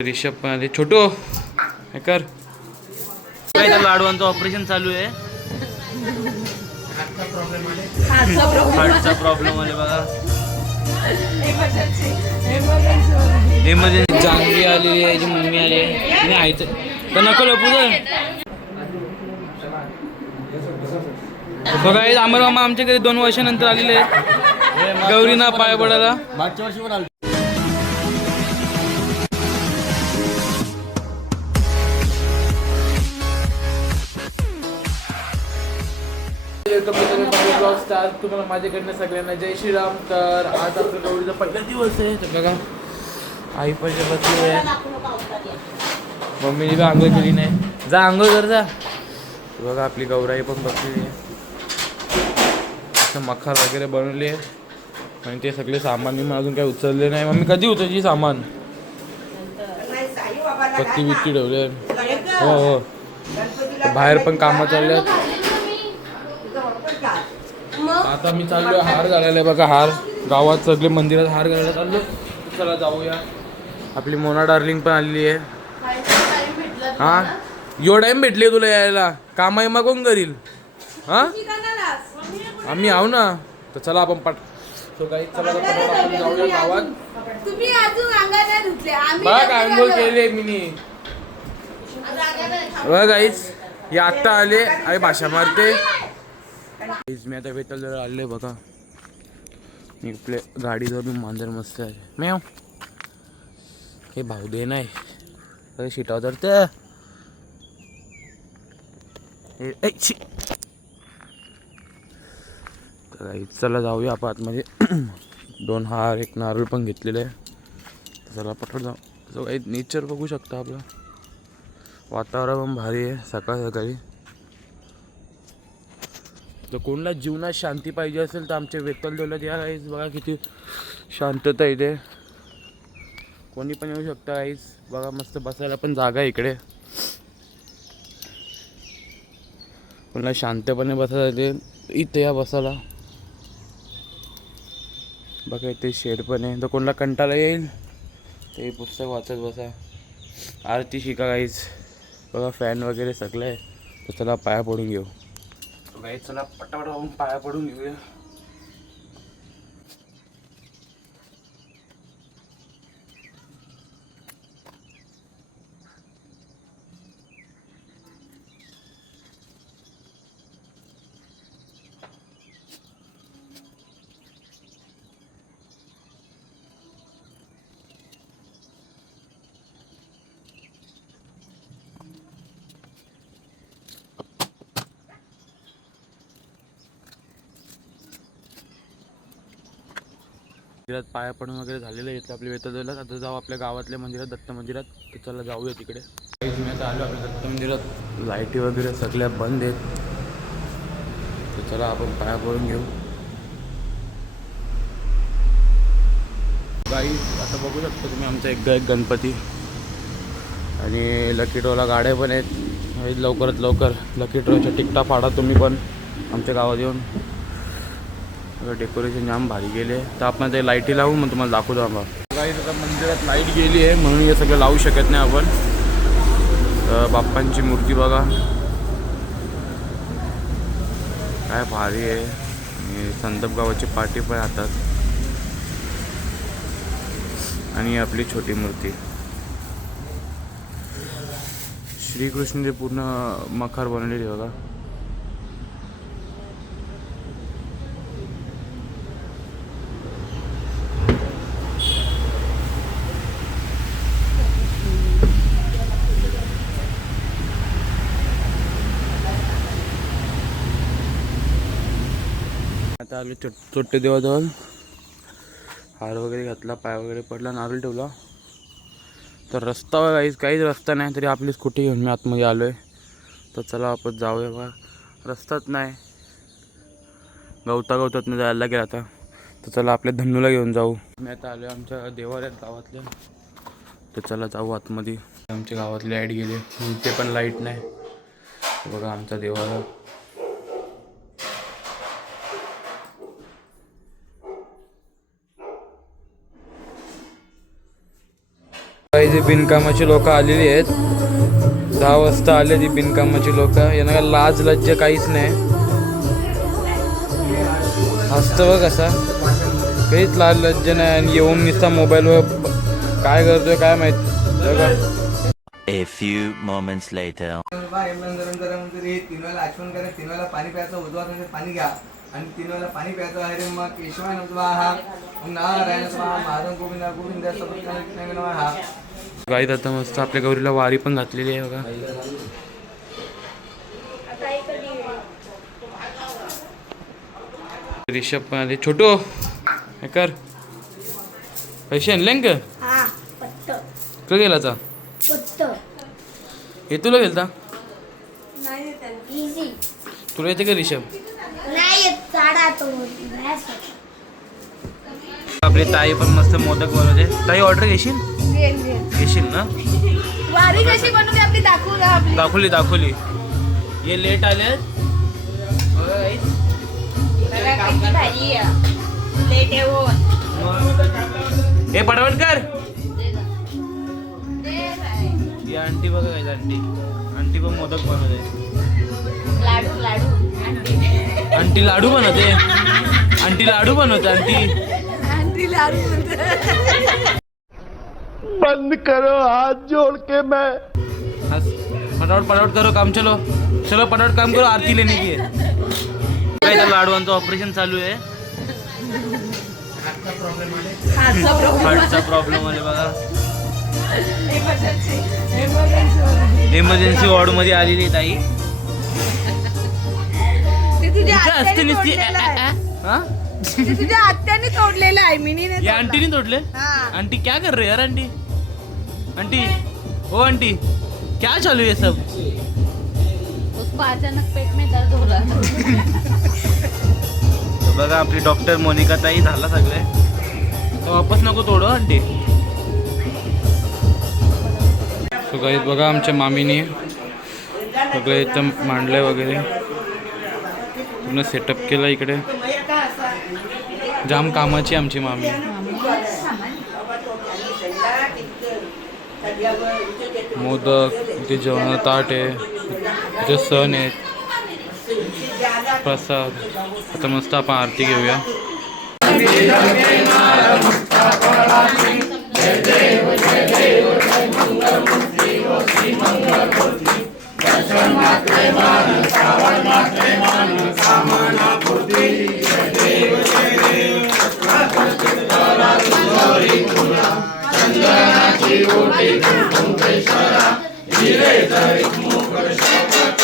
रिषभ पण आले. छोटो हे कर. लाडवांचं ऑपरेशन चालू आहे? हार्टचा प्रॉब्लेम आले बघा. एमर्जन्सी जांगी आलेली आहे याची मम्मी आली आहे. आणि आईचं. तर नको लपू दे. बघा अमर मामा आमच्या घरी दोन वर्षानंतर आलेले आहेत. गौरीना पाय पडायला. मागच्या वर्षी पण तुम्हाला माझ्याकडनं सगळ्यांना जय श्रीराम. तर आज आपल्या गौरीचा पहिला दिवस आहे. तर बघा आई पैसे बसली आहे. मम्मीने बी आंघोळ केली नाही. जा आंघोळ कर जा. बघा आपली गौराई पण बसलेली आहे. असं मखार वगैरे बनवली आहे. आणि ते सगळे सामान मी अजून काही उचलले नाही. मम्मी कधी उचलची सामान? पत्ती बित्ती ठेवले हो हो. तर बाहेर पण कामं चालले आहेत. आता मी चाललो हार घालायला बघा हार गावात सगळे मंदिरात हार घालायला चाललो चला जाऊया. आपली मोना डार्लिंग पण आलेली आहे. हा? यो टाइम भेटले तुला यायला. काम आहे मग कोण करील? हा? आम्ही आहो ना. तर चला आपण आंघोळ केले मिनी. बघ गाईच हे आत्ता आले. आई भाषा मारते. मी आता वेतल जरा आले बघा. मी आपल्या गाडी धरून मांजर मस्त आहे. मेव. हे भाऊ दे नाही. अरे शिटाव तर ते. चला जाऊया आपण आतमध्ये दोन हार एक नारळ पण घेतलेले आहे. चला पटकन जाऊ. जो नेचर बघू शकता आपलं. वातावरण पण भारी आहे. सकाळ सकाळी. तर कोणाला जीवनात शांती पाहिजे असेल तर आमच्या वेतल दौलत या राईस बघा किती शांतता इथे. कोणी पण येऊ शकता राईस बघा मस्त बसायला पण जागा आहे इकडे. कोणाला शांतपणे बसायला येते इथे या बसायला. बघा इथे शेड पण आहे. तर कोणाला कंटाळा येईल? ते पुस्तक वाचत बसा. आरती शिका काहीच बघा फॅन वगैरे सगळं आहे. तर चला पाया पडून घेऊ. गाईच चला पटापट पाया पडून घेऊया मंदिरात पाया पडून वगैरे झालेलं आहे. इथलं आपल्या वेतला आता जाऊ आपल्या गावातल्या मंदिरात दत्त मंदिरात. तर चला जाऊया तिकडे. काहीच मी आता आलो आपल्या दत्त मंदिरात. लाईटी वगैरे सगळ्या बंद आहेत. तर चला आपण पाया पडून घेऊ. गाई आता बघू शकता तुम्ही आमचा एक एक गणपती. आणि लकी ड्रॉला गाड्या पण आहेत. लवकरात लवकर. लकी ड्रॉच्या टिकटा फाडा तुम्ही पण आमच्या गावात येऊन. डेकोरेशन जाम भारी गेले तर आपण ते लाईटी लावू मग तुम्हाला दाखवतो आम्हाला काही आता मंदिरात लाइट गेली आहे म्हणून हे सगळं लावू शकत नाही आपण. तर बाप्पांची मूर्ती बघा. काय भारी आहे. आणि संदप गावाची पाठी पण हातात आणि आपली छोटी मूर्ती. श्रीकृष्णची पूर्ण मखार बनवलेली बघा. आलो चोट चोट्टे देवाजवळ. हार वगैरे घातला पाय वगैरे पडला नारळ ठेवला. तर रस्ता काहीच काहीच रस्ता नाही तरी आपली स्कूटी घेऊन मी आतमध्ये आलो आहे तर चला आपण जाऊया बा रस्ताच नाही. गवता गवतात जायला लागेल आता. तर चला आपल्या धन्नूला घेऊन जाऊ. मी आता आलो आमच्या देवाऱ्यात गावातल्या. तर चला जाऊ आतमध्ये. आमच्या गावातले लाइट गेली. इथे पण लाइट नाही. बघा आमचा देवाला जे बिनकामाची लोक आलेली आहेत. दहा वाजता आले ती बिनकामाची लोक. यांना काय लाज लज्ज काहीच नाही. हसतं बघ कसा काहीच लाज लज्ज नाही आणि येऊन नुसता मोबाईलवर काय करतोय काय माहीत. बघा. A few moments later. आठवण करा पाणी प्यायचं उजवा नंतर पाणी घ्या आणि तीन वेळेला पाणी प्यायचं आहे मग केशवाय नमः हा नारायण नमः. महाराज गोविंद गोविंद हा गाईत आता मस्त आपल्या गौरीला वारी पण घातलेली आहे बघा. रिषभ पण आले. छोटो हे कर. पैसे आणले का हा पत्त. का गेला चा हे तुला गेलता? तुला येते का रिषभ? आपली ताई पण मस्त मोदक बनवते. ताई ऑर्डर घेशील? घेशील ना? वारी कशी बनवली आपली? दाखवू आपली. दाखवली दाखवली. हे लेट आले भाजी लेट येऊन हे. पटापट कर. ही आंटी बघा काय आंटी. आंटी पण मोदक बनवते. लाडू लाडू. आंटी. लाडू बनवते. आंटी लाडू बनवते आंटी. आंटी लाडू हस- फटाफट फटाफट करो काम चलो। चलो फटाफट काम करो आरती लेने की है। लाडवांचं ऑपरेशन चालू आहे? हार्टचा प्रॉब्लेम आले बघा. इमर्जन्सी वॉर्डमध्ये आलेली ताई. असते आत्याने नुसती. हा तुझ्या आत्याने तोडलेलं आहे मिनी ये आंटी ने तोड़ले? हाँ. आंटी क्या कर रहे हो यार आंटी? आंटी ओ आंटी क्या चालू है सब? उसको अचानक पेट में दर्द हो रहा बघा आपली डॉक्टर मोनिका ताई झाला सगळे. वापस नको तोडो आंटी. सो बघा आमच्या मामीने सगळं इथं मांडलंय वगैरे. पूर्ण सेटअप केलं इकडे. जाम कामाची आमची मामी. मोदक इथे जेवण ताट आहे इथे सण आहेत. प्रसाद. आता मस्त आपण आरती घेऊया. Y con que tu compensa la direta de.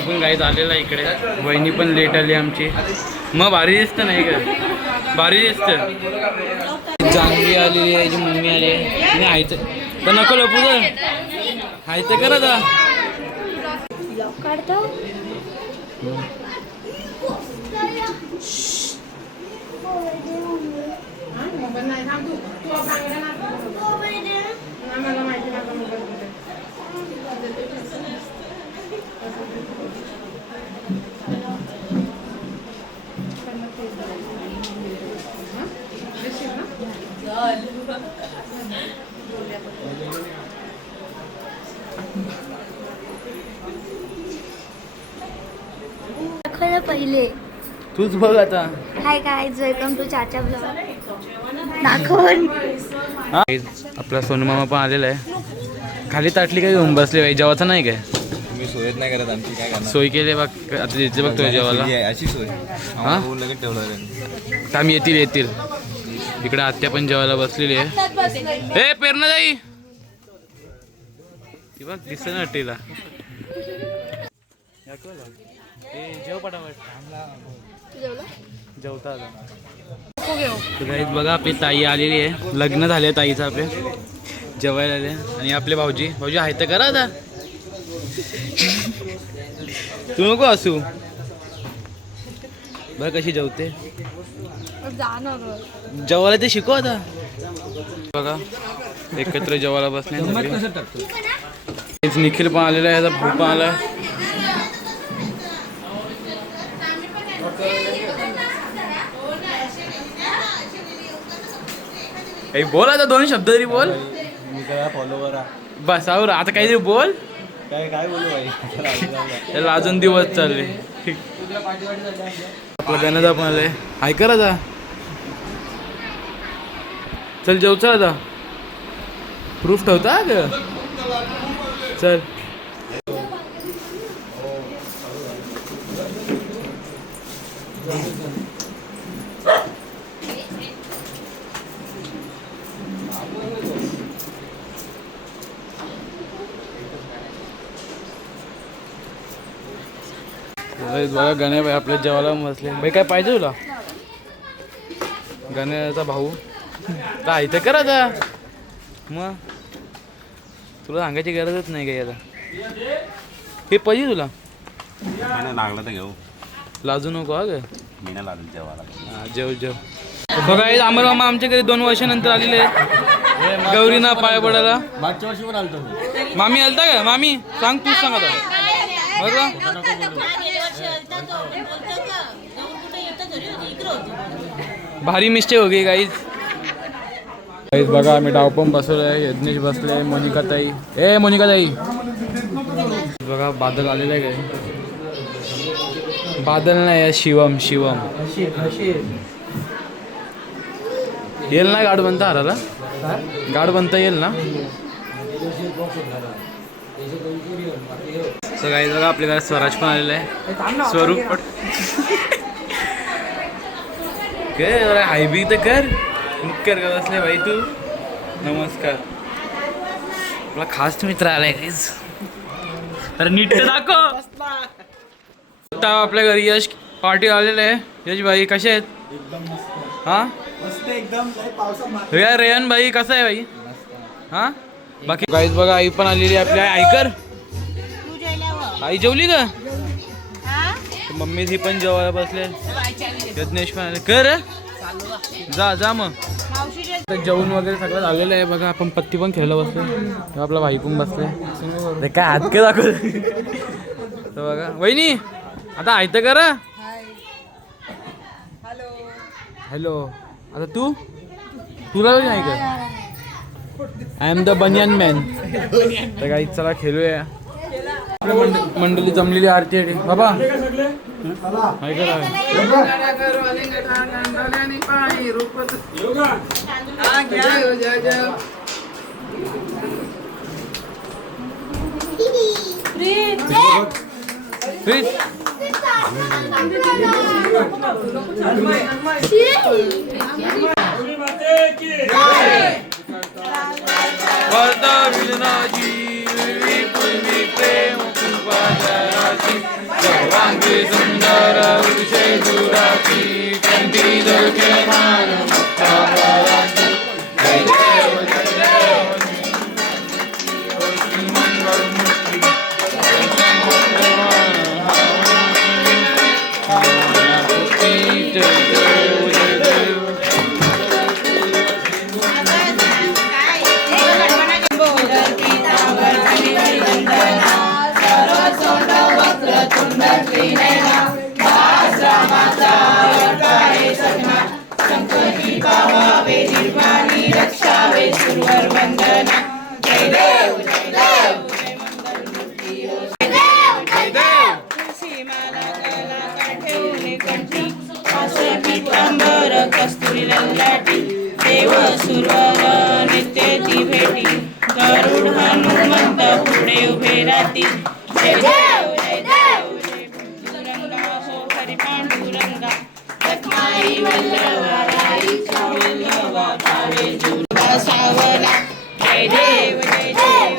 आता पण गाईत आलेला आहे इकडे. वहिनी पण लेट आली आमची. मग भारी दिसतं नाही का? भारी दिसतं. जानवी आलेली आहे मम्मी आली आहे. आणि आयचं तर नको लपू तर आयचं करा जा. काढतो दाखवलं पहिले तूच बघ आता. हाय काय वेलकम टू चाचा ब्लॉग दाखवून. आपला सोनमामा पण आलेला आहे. खाली ताटली काय घेऊन बसले बाई? जेवायचं नाही काय? तुम्ही सोयच नाही करत आमची काय करणार? सोय केली बघ. आता तिथे बघतोय जेवायला. अशी सोय. हा? लगेच ठेवलं येतील येतील. इकडे आत्या पण जेवायला बसलेली आहे. ए पेरणा जाई. ती बघ दिसत ना टीला जेव पटापट. जेवता आता. बघा आपली ताई आलेली आहे. लग्न झाले ताईचं आपले. जेवायला आले. आणि आपले भाऊजी. भाऊजी आहे तर करा आता. तू नको असू बघ कशी जेवते. जेवायला ते शिकव आता. बघा एकत्र जेवायला बसले. निखिल पण आलेला आहे. याचा भाऊ पण आला. ए, बोल आता दोन शब्द तरी बोल. मी काय फॉलोवर बस आवर आता काहीतरी बोल. काय काय बोलू भाई? त्याला अजून दिवस चालले. आपला गणदा पण आलाय कर चल जेव चल आता. प्रूफ ठेवता ग चल. अरे बघा गणे भाई आपल्या जेवायला बसले. भाई काय पाहिजे तुला? गण्याचा भाऊ. काय इथं कर आता. मग तुला सांगायची गरजच नाही काही आता. हे पाहिजे तुला? नाही लागलं तर घेऊ. लाजू नको हा ग. मी नाही लागलं जेवायला. हा, जेव जेव. बघा हे अमर मामा आमच्या घरी दोन वर्षानंतर आलेले आहेत. गौरीना पाय पडायला. मागच्या वर्षी पण आलतो मी. मामी आलता का? मामी सांग तूच सांग आता. बघा भारी मिस्टेक हो गई गाईज गाईज बघा आम्ही डावपंप आहे यज्ञेश बसले मोनिका ताई. ए मोनिका ताई. बघा बादल आलेलं आहे काय बादल नाही आहे, शिवम शिवम. येईल ना गाड बनता हराला? गाड बनता येईल ना? सो काही बघा आपल्या घरात स्वराज पण आलेला आहे. स्वरूप पण. कर हायबी तर कर. कर का बसले भाई तू. नमस्कार. आपला खास मित्र आलाय काहीच तर नीट दाखव. आता आपल्या घरी यश पार्टी आलेले आहे. यश भाई कसे आहेत? हा? या रेयन भाई कसा आहे भाई? हा? बाकी काहीच बघा आई पण आलेली आहे आपल्या आईकर आई जेवली का? मम्मी ही पण जेवायला बसले. यज्ञेश पण कर जा जा मग. जेवण वगैरे सगळं झालेलं आहे बघा. आपण पत्ती पण खेळला बसलो तेव्हा आपला भाई पण बसले काय हात काय दाखव तर बघा. वहिनी आता आहे तर करा. हॅलो. आता तू? तुला नाही का? I am the baniyan man तर काही चला खेळूया. मंडळी जमलेली आरती आहे बाबा. हाय करा पूर्वी प्रेम. Santi Sundara Vijay Durati Kanti Durke Manam लक्ष्माई वल्लवा राईचा वल्लवा Bhave जुर्गा सावला जय देव जय देव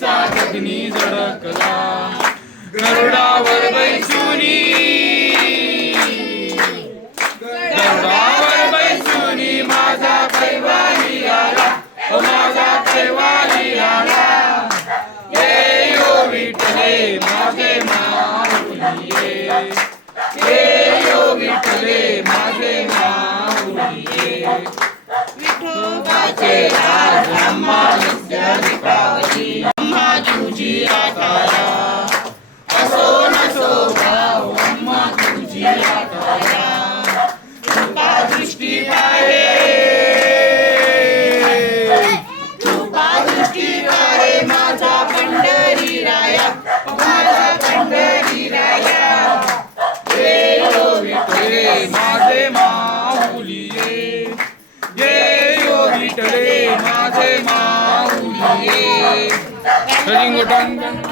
पितांबर अग्नी झडकला गरुडावर बैसुनी. गरुडावर बैसुनी माझा कैवारी आला. ओ माझा कैवारी आला. ये यो विठले माझे माऊली ये यो विठले माझे माऊलिये. विठोबाचे राज ब्रह्मा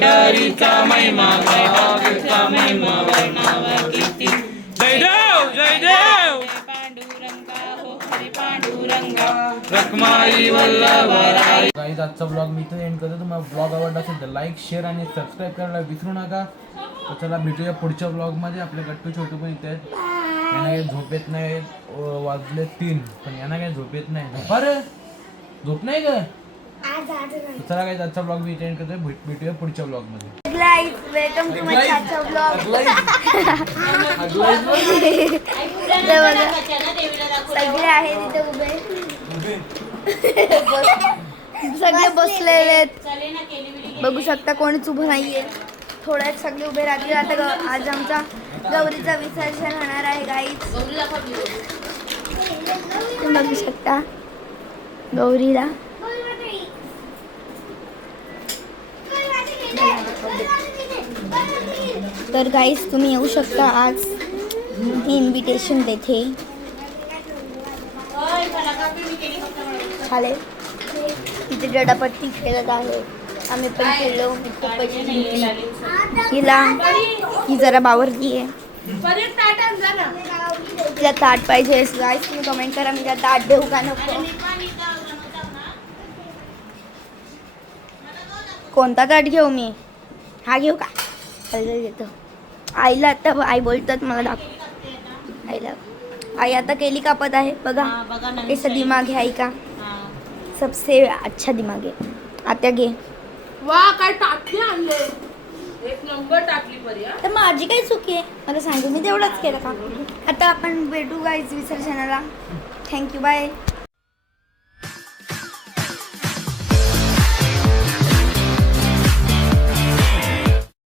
पंढरीचा महिमा वैभागीचा महिमा वर्णावा किती जय देव जय देव. पांडुरंगा हो हरी पांडुरंगा. रखमाई वल्लभराय. गाईज आजचा ब्लॉग मी इथं एंड करतो. तुम्हाला ब्लॉग आवडला असेल तर लाईक शेअर आणि सबस्क्राईब करायला विसरू नका. तर चला भेटूया पुढच्या ब्लॉगमध्ये आपले गट्टू छोटू पण इथे आहेत. यांना काही झोप येत नाही. वाजले तीन पण यांना काही झोप येत नाही. झोपा रे झोप नाही का चला काही आजचा ब्लॉग मी एंड करतोय. भेट भेटूया पुढच्या ब्लॉगमध्ये guys welcome to my chacha blog सगळे आहेत तिथे उभे. सगळे बसलेले आहेत. बघू शकता कोणीच उभं नाहीये. थोड्यात सगळे उभे राहतील. आता ग- आज आमचा गौरीचा विसर्जन होणार आहे गाईच बघू शकता गौरीला. तर गाईस तुम्ही येऊ शकता आज. इन्व्हिटेशन देते. चालेल. तिथे जडापट्टी खेळत आहे. आम्ही पण खेळलो. हिला ही जरा बावरली आहे. तिला ताट पाहिजे गाईस तुम्ही कमेंट करा. मी तिला ताट देऊ का नको? कोणता ताट घेऊ मी? हा घेऊ का? घेतो आईला आता आई बोलतात मला दाखव. आईला. आई आता केली कापत आहे? बघा. कैसा दिमाग है आई का सबसे अच्छा दिमाग है आता घे. वा काय टाकली आणले. एक नंबर टाकली पर्या तर माझी काय चुकी आहे? मला सांगू मी तेवढंच केलं का? आता आपण भेटू गाईज विसर्जनाला. Thank you bye